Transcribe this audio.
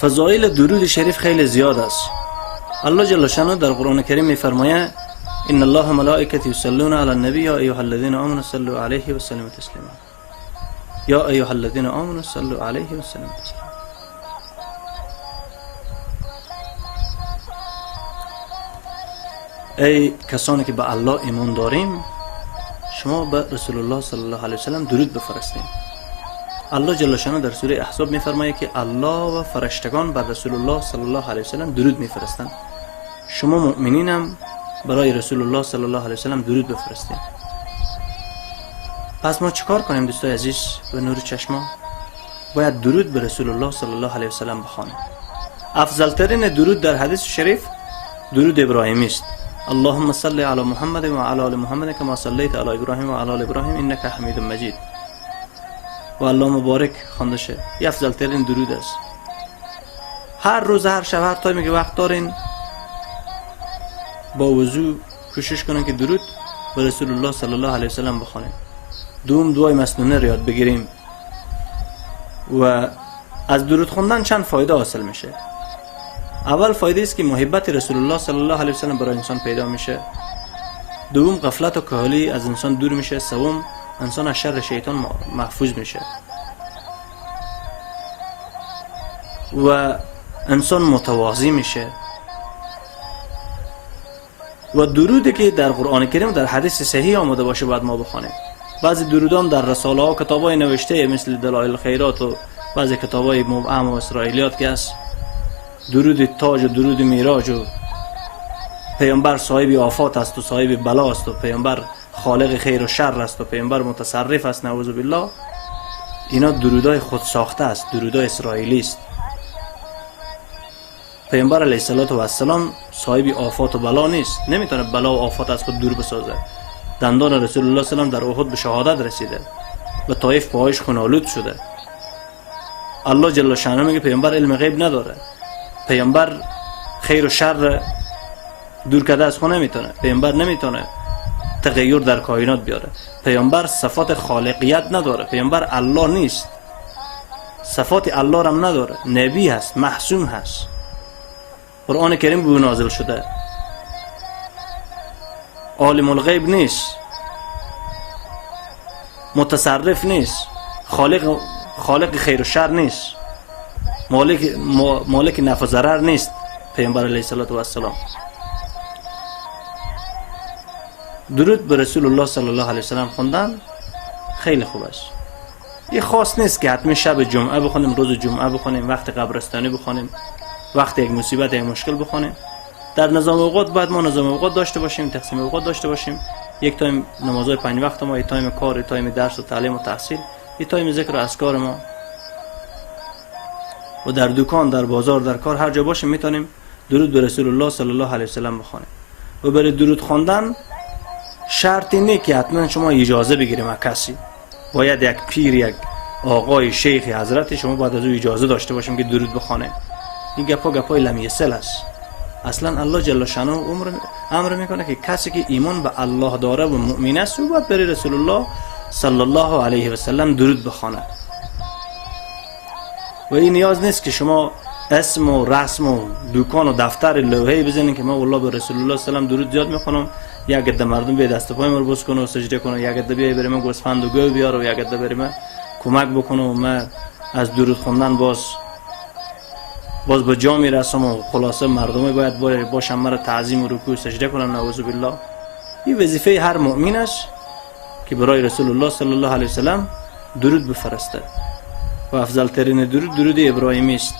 فضایل درود شریف خیلی زیاد است. الله جل شانه در قرآن کریم میفرماید ان الله ملائکته یصلون علی النبی یا ایها الذین آمنوا صلوا علیه و سلموا تسلیما. یا ایها الذین آمنوا صلوا علیه و سلموا تسلیما. ای کسانی که به الله ایمان داریم، شما به رسول الله صلی الله علیه و سلم درود بفرستید. الله جل شانه در سوره احزاب میفرماید که الله و فرشتگان بر رسول الله صلی الله علیه و سلم درود میفرستند. شما مؤمنین هم برای رسول الله صلی الله علیه و سلم درود بفرستید. پس ما چیکار کنیم دوستای عزیز و نور چشما؟ باید درود به رسول الله صلی الله علیه و سلم بخوانیم. افضل ترین درود در حدیث شریف درود ابراهیمی است. اللهم صل علی محمد و علی آل محمد کما صلیت علی ابراهیم و علی آل ابراهیم انک حمید مجید. و الله مبارک خوانده شه. این افضل ترین درود است. هر روز هر شب هر تایمی که وقت دارین با وضو کوشش کنین که درود به رسول الله صلی الله علیه و سلم بخوانیم. دوم دعای مسنونه رو یاد بگیریم. و از درود خوندن چند فایده حاصل میشه. اول فایده است که محبت رسول الله صلی الله علیه و سلم برای انسان پیدا میشه. دوم غفلت و کاهلی از انسان دور میشه. سوم انسان از شر شیطان محفوظ میشه و انسان متواضع میشه. و درودی که در قرآن کریم در حدیث صحیح آمده باشه باید ما بخوانیم. بعضی درودان در رساله ها کتابای نوشته مثل دلائل الخیرات و بعضی کتابای مبهم و اسرائیلیات که است، درود تاج و درود میراج و پیامبر صاحب آفات است و صاحب بلا است و پیامبر خالق خیر و شر است و پیامبر متصرف است نعوذ بالله، اینا درودای خود ساخته است، درودای اسرائیلی است. پیامبر علیه السلام صاحب آفات و بلا نیست، نمیتونه بلا و آفات از خود دور بسازه. دندان رسول الله صلی الله علیه و در احد به شهادت رسیده، به طایف پاهایش خونالود شده. الله جل شانه میگه پیامبر علم غیب نداره، پیامبر خیر و شر دور کرده از خود نمیتونه، پیامبر نمیتونه تغییر در کائنات بیاره، پیامبر صفات خالقیت نداره، پیامبر الله نیست، صفات الله هم نداره، نبی هست، معصوم هست، قرآن کریم به او نازل شده، عالم الغیب نیست، متصرف نیست، خالق خیر و شر نیست، مالک نفع و ضرر نیست پیامبر علیه السلام. درود به رسول الله صلی الله علیه و سلم خوندن خیلی خوب است. یه خاص نیست که حتما شب جمعه بخونیم، روز جمعه بخونیم، وقت قبرستانی بخونیم، وقت یک مصیبت یک مشکل بخونیم. در نظام اوقات باید ما نظام اوقات داشته باشیم، تقسیم اوقات داشته باشیم. یک تایم نمازهای 5 وقت ما، یک تایم کار، یک تایم درس و تعلیم و تحصیل، یک تایم ذکر و اذکار ما. و در دکان، در بازار، در کار، هر جا باشیم میتونیم درود به رسول الله صلی الله علیه و سلم بخونیم. و برای درود خواندن شرطی نیست که حتما شما اجازه بگیریم از کسی. باید یک پیر، یک آقای، شیخ، حضرت شما باید از او اجازه داشته باشیم که درود بخوانیم. این گپای لمیسل است. اصلا الله جل شانه امر میکنه که کسی که ایمان به الله داره و مؤمن است او باید برای رسول الله صلی الله علیه و سلم درود بخونه. و این نیاز نیست که شما اسم و رسم و دکان و دفتر لوحه‌ای بزنین که من والله به رسول الله صلی الله علیه و سلم درود زیاد میخونم، یک عده مردم به دست پای مربوط کنه و سجده کنه، یک عده بیای بریم گوسفند و گوی بیاره و یک عده بریم کمک بکنه و من از درود خوندن باز به جا میرسم و خلاصه مردم باید باشم مرا تعظیم و رکوع و سجده کنن نعوذ بالله. این وظیفه هر مؤمن است که برای رسول الله صلی الله علیه و سلم درود بفرسته. و افضل ترین درود ابراهیمی است.